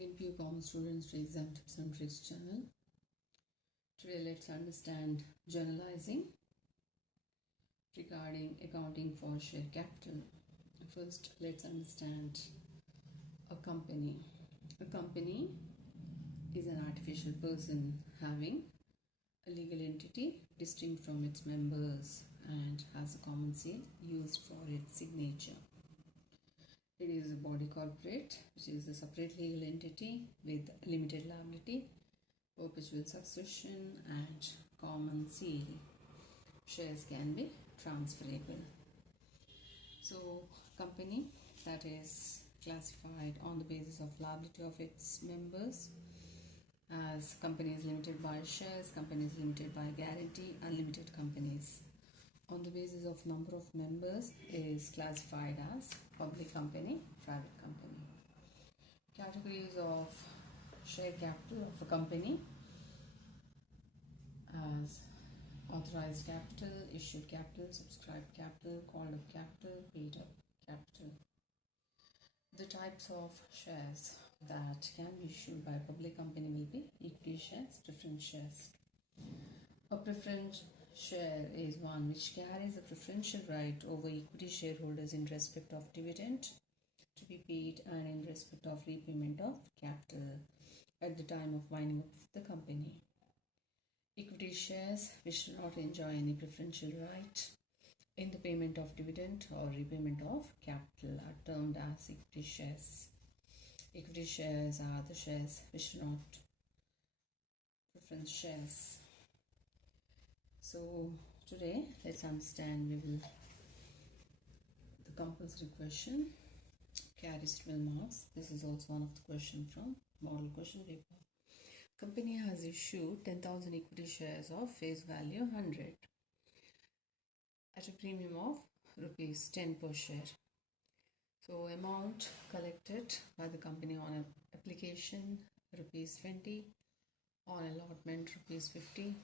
Second PU Common Students to Exam Tips and Tricks channel. Today let's understand journalizing regarding accounting for share capital. First, let's understand a company. A company is an artificial person having a legal entity distinct from its members and has a common seal used for its signature. It is a body corporate, which is a separate legal entity with limited liability, perpetual succession and common seal. Shares can be transferable. So, company that is classified on the basis of liability of its members as companies limited by shares, companies limited by guarantee, unlimited companies. On the basis of number of members is classified as public company, private company. Categories of share capital of a company as authorized capital, issued capital, subscribed capital, called up capital, paid up capital. The types of shares that can be issued by a public company will be equity shares, preference shares. A preference share is one which carries a preferential right over equity shareholders in respect of dividend to be paid and in respect of repayment of capital at the time of winding up the company. Equity shares which do not enjoy any preferential right in the payment of dividend or repayment of capital are termed as equity shares. Equity shares are the shares which are not preference shares. So today let's understand the compulsory question carries 12 marks. This is also one of the question from model question paper. Company has issued 10,000 equity shares of face value 100 at a premium of rupees 10 per share. So amount collected by the company on application rupees 20, on allotment rupees 50,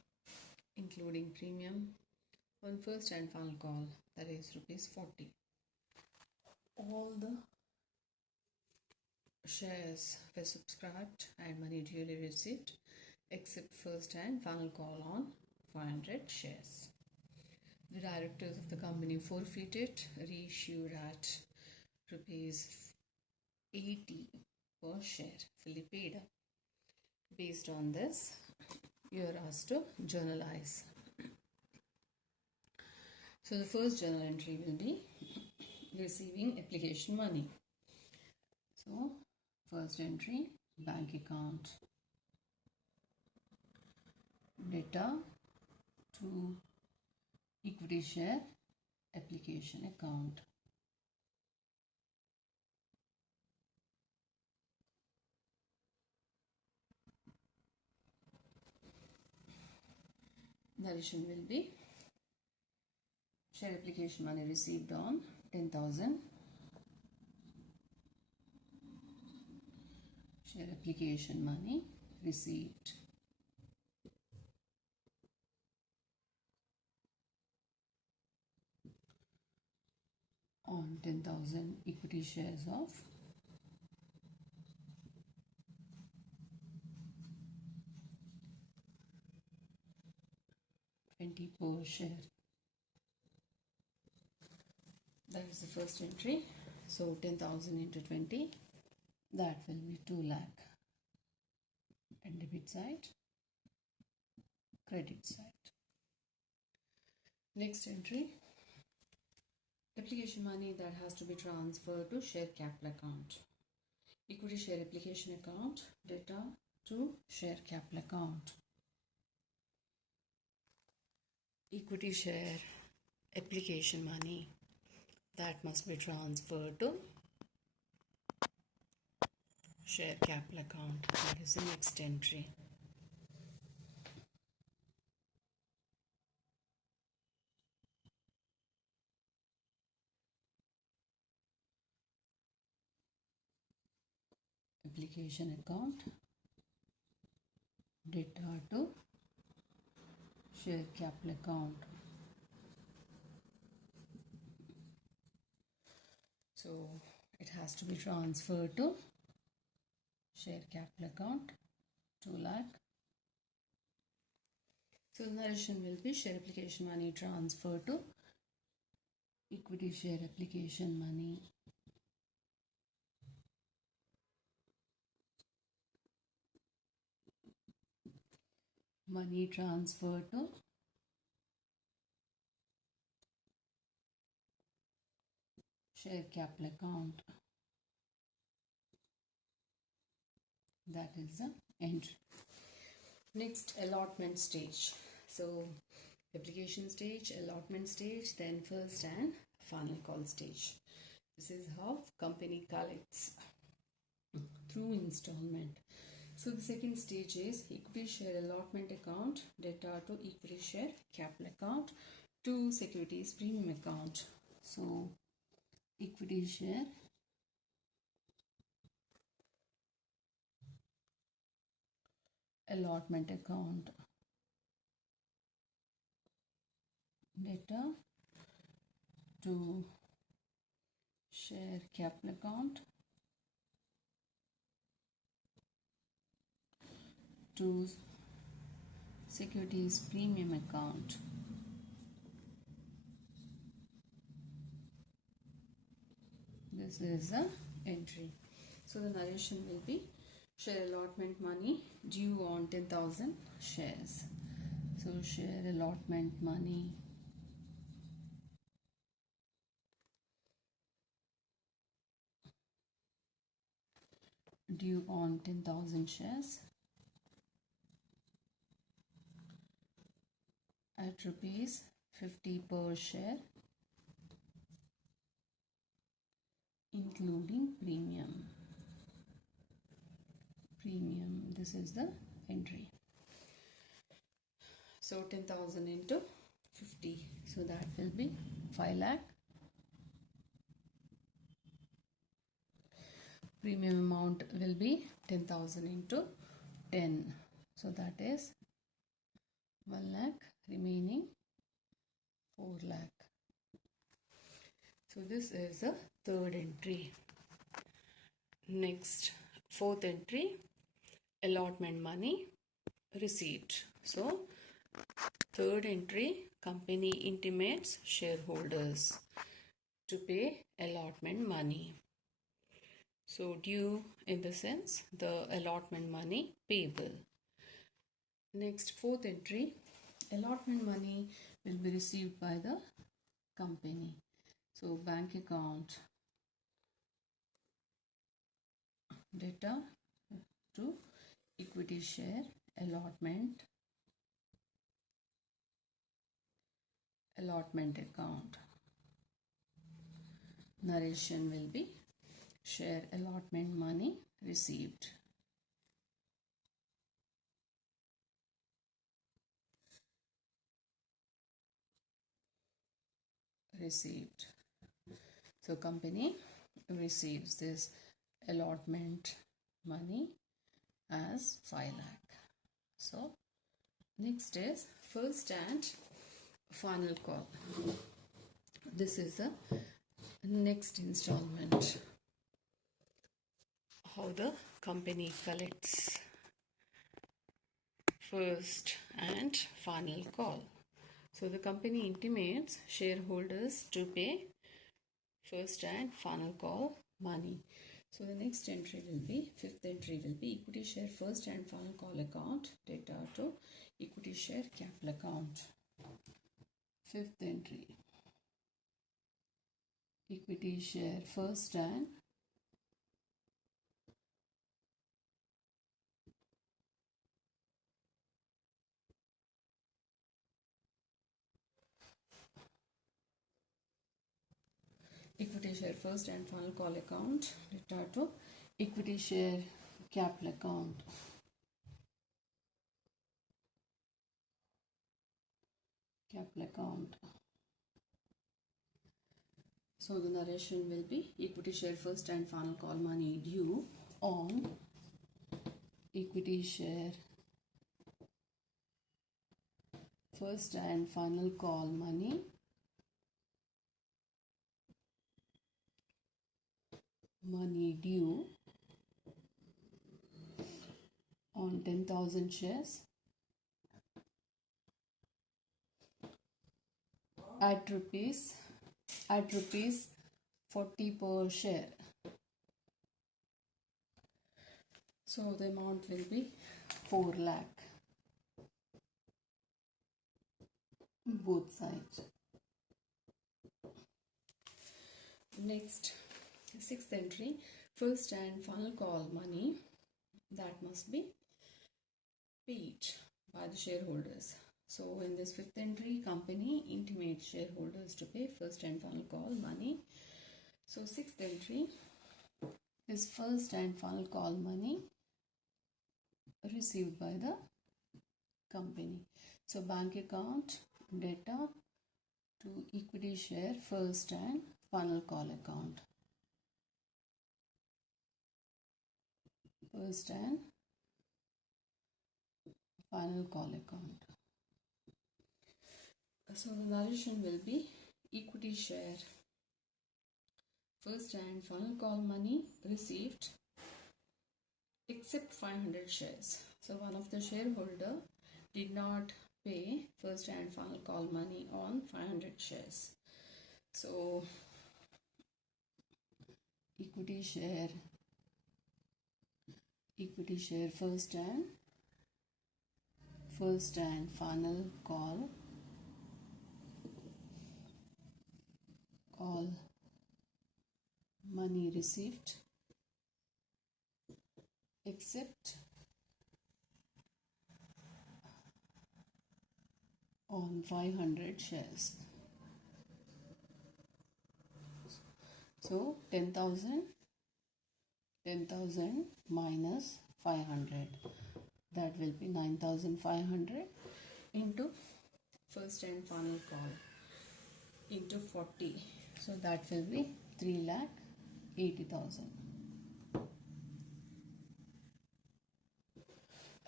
including premium, on first and final call, that is rupees 40. All the shares were subscribed and money duly received except first and final call on 500 shares. The directors of the company forfeited, reissued at rupees 80 per share, fully paid up. Based on this, you are asked to journalize. So the first journal entry will be receiving application money. So first entry, bank account, data to equity share application account. The addition will be share application money received on 10,000. Share application money received on 10,000 equity shares of 20 per share. That is the first entry. So 10,000 into 20, that will be 2 lakh. And debit side, credit side. Next entry, application money that has to be transferred to share capital account. Equity share application account, data to share capital account. Equity share application money that must be transferred to share capital account. That is the next entry. Application account, data to share capital account. So it has to be transferred to share capital account 2 lakh. So the narration will be share application money transfer to equity share application money. Money transfer to share capital account. That is the entry. Next, allotment stage. So application stage, allotment stage, then first and final call stage. This is how company collects through installment. So the second stage is equity share allotment account, data to equity share capital account to securities premium account. So equity share allotment account, data to share capital account to securities premium account. This is the entry. So the narration will be share allotment money due on 10,000 shares. So share allotment money due on 10,000 shares at rupees 50 per share, including premium. This is the entry. So 10,000 into 50, so that will be 5 lakh. Premium amount will be 10,000 into 10, so that is 1 lakh, remaining 4 lakh. So this is the third entry. Next, fourth entry, allotment money received. So third entry, company intimates shareholders to pay allotment money. So due in the sense the allotment money payable. Next, fourth entry, allotment money will be received by the company. So bank account, data to equity share allotment account. Narration will be share allotment money received. So company receives this allotment money as 5 lakh. So next is first and final call. This is the next installment. How the company collects first and final call. So the company intimates shareholders to pay first and final call money. So the next entry will be, fifth entry will be equity share first and final call account, data to equity share capital account. Fifth entry, equity share first and equity share first and final call account, data to equity share capital account. So the narration will be equity share first and final call money due on equity share first and final call money due on 10,000 shares at rupees 40 per share. So the amount will be 4 lakh both sides. Next, sixth entry, first and final call money that must be paid by the shareholders. So in this fifth entry, company intimates shareholders to pay first and final call money. So sixth entry is first and final call money received by the company. So bank account data to equity share first and final call account. First and final call account. So the narration will be equity share first and final call money received except 500 shares. So one of the shareholder did not pay first and final call money on 500 shares. So equity share first and final call money received except on 500 shares. So 10,000 minus 500, that will be 9,500 into first and final call into 40, so that will be 3,80,000.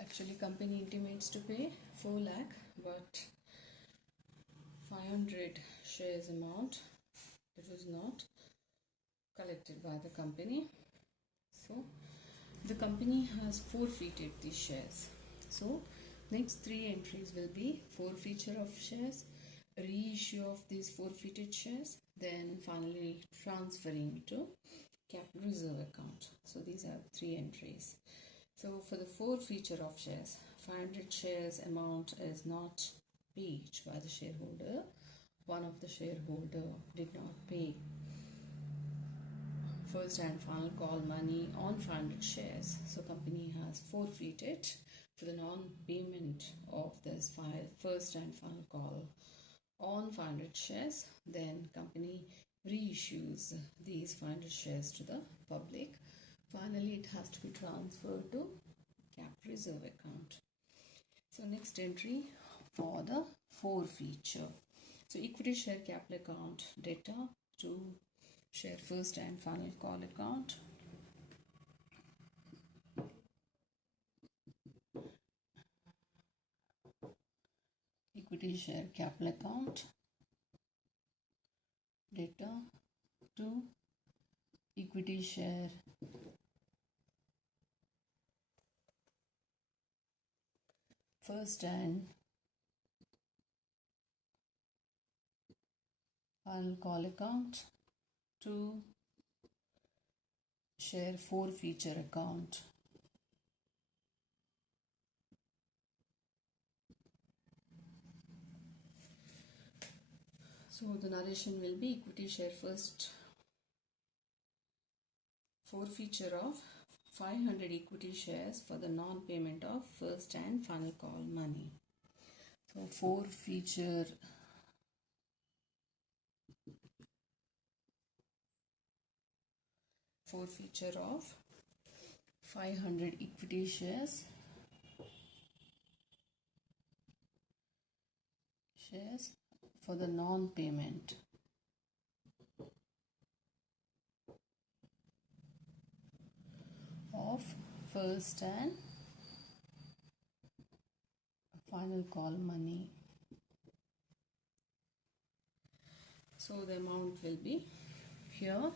Actually company intimates to pay 4 lakh, but 500 shares amount, it was not collected by the company, so the company has forfeited these shares. So next 3 entries will be forfeiture of shares, reissue of these forfeited shares, then finally transferring to capital reserve account. So these are 3 entries. So for the forfeiture of shares, 500 shares amount is not paid by the shareholder. One of the shareholder did not pay first and final call money on 500 shares. So company has forfeited for the non-payment of this first and final call on 500 shares. Then company reissues these 500 shares to the public. Finally, it has to be transferred to capital reserve account. So next entry for the forfeiture. So equity share capital account data to share first and final call account. Equity share capital account data to equity share first and final call account to share forfeiture account. So the narration will be equity share first forfeiture of 500 equity shares for the non-payment of first and final call money. So forfeiture of 500 equity shares for the non-payment of first and final call money. So the amount will be here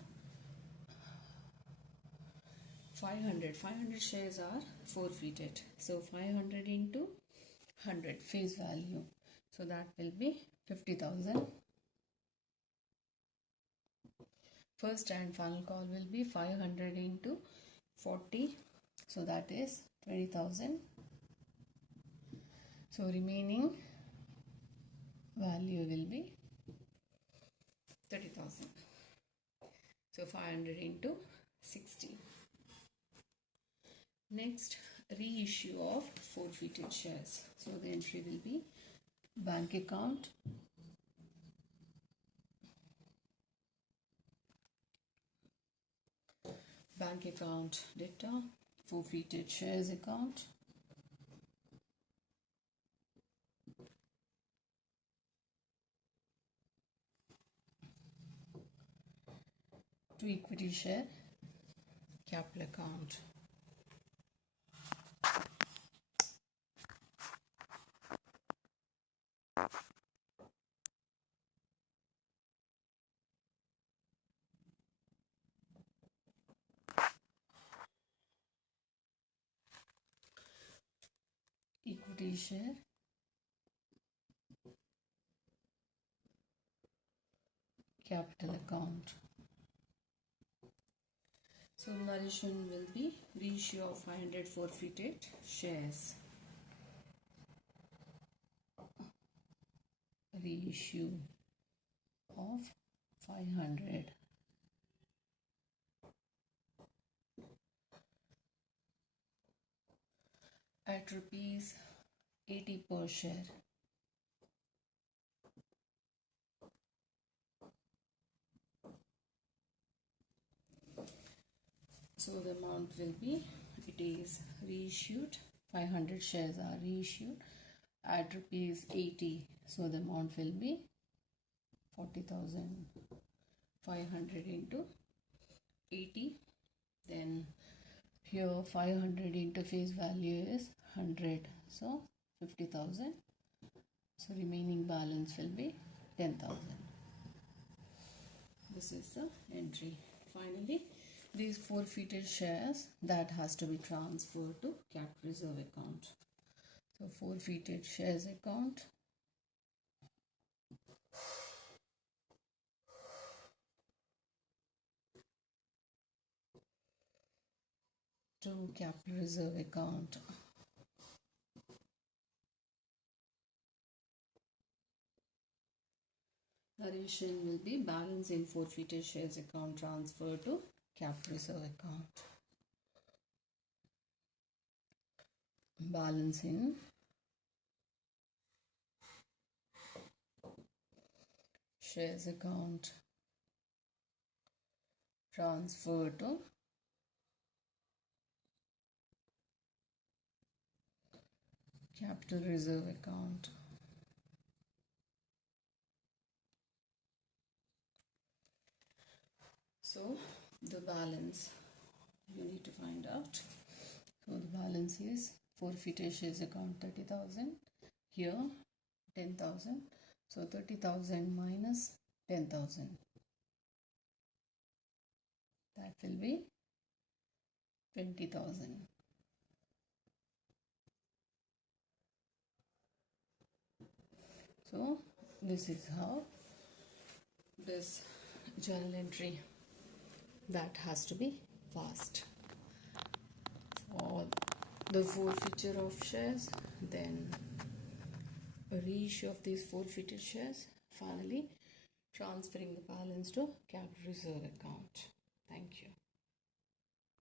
500 shares are forfeited, so 500 into 100 face value, so that will be 50,000. First and final call will be 500 into 40, so that is 20,000. So remaining value will be 30,000. So 500 into 60. Next, reissue of forfeited shares. So the entry will be bank account, data, forfeited shares account, to equity share capital account. Equity share capital account. So narration will be reissue of 500 forfeited shares. Reissue of 500 at rupees 80 per share. So the amount will be, it is reissued, 500 shares are reissued at rupees 80. So the amount will be 40,000. 500 into 80. Then here 500 into face value is 100. So 50,000. So remaining balance will be 10,000. This is the entry. Finally, these forfeited shares, that has to be transferred to capital reserve account. So forfeited shares account, to capital reserve account. Narration will be balance in forfeited shares account transfer to capital reserve account. Balance in shares account transfer to capital reserve account. So the balance you need to find out. So the balance is forfeited shares account 30,000, here 10,000. So 30,000 minus 10,000, that will be 20,000. So this is how this journal entry, that has to be fast. For the forfeiture of shares, then a reissue of these forfeited shares, finally transferring the balance to capital reserve account. Thank you.